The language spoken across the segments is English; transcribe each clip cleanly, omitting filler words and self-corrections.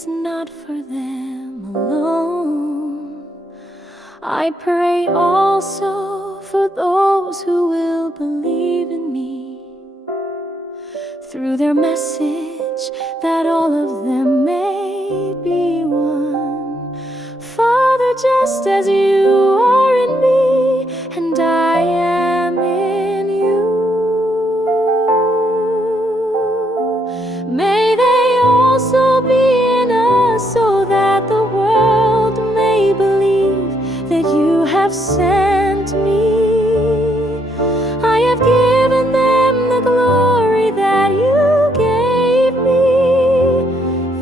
is not for them alone. I pray also for those who will believe in me through their message, that all of them may be one. Father, just as you are in me and I am in you, may they also be in us, so that the world may believe that you have sent me. I have given them the glory that you gave me,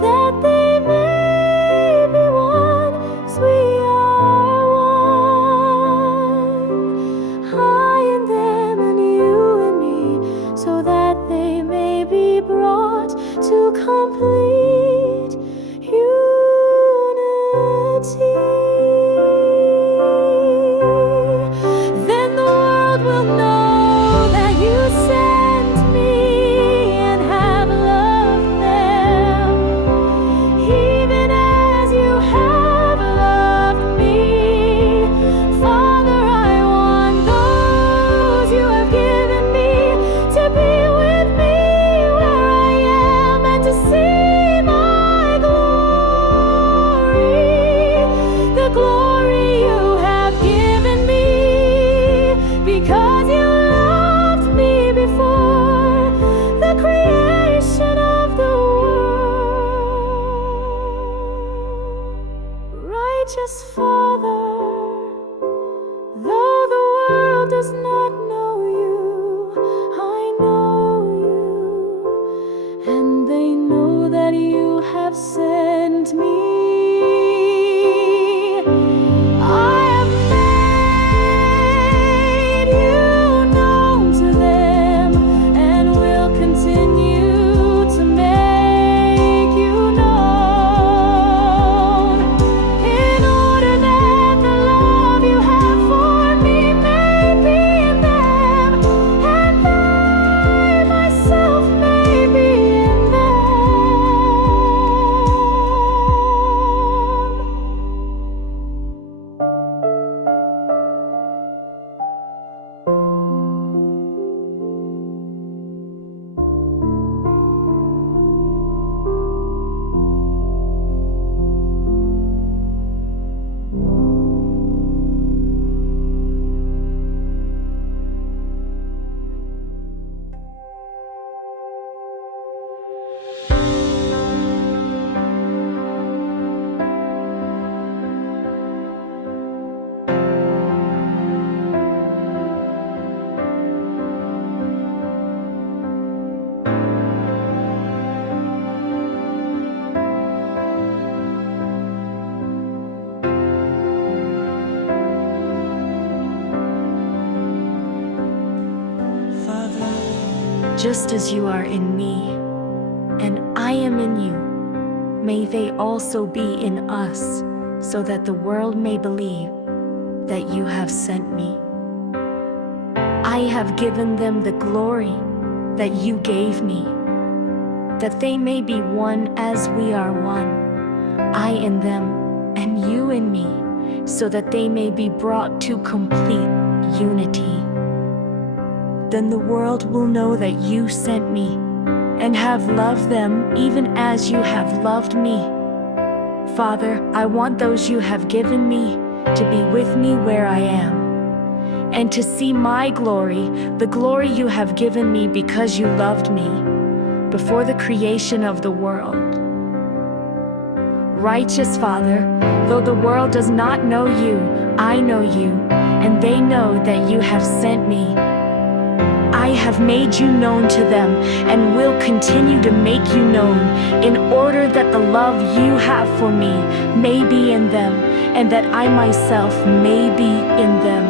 that they may be one as we are one. I and them and you and me, so that they may be brought to complete unity. Then the world will know that you sent me and have loved them, even as you have loved me. Father, I want those you have given me to be with me where I am, and to see my glory, the glory you have given me, because you loved me before the creation of the world. Righteous Father, though the world does not know you, I know you, and they know that you have sent me. I have made you known to them, and will continue to make you known, in order that the love you have for me may be in them, and I myself may be in them. Just as you are in me, and I am in you, may they also be in us, so that the world may believe that you have sent me. I have given them the glory that you gave me, that they may be one as we are one, I in them and you in me, so that they may be brought to complete unity. Then the world will know that you sent me and have loved them even as you have loved me. Father, I want those you have given me to be with me where I am, and to see my glory, the glory you have given me because you loved me before the creation of the world. Righteous Father, though the world does not know you, I know you, and they know that you have sent me. I have made you known to them, and will continue to make you known, in order that the love you have for me may be in them, and that I myself may be in them.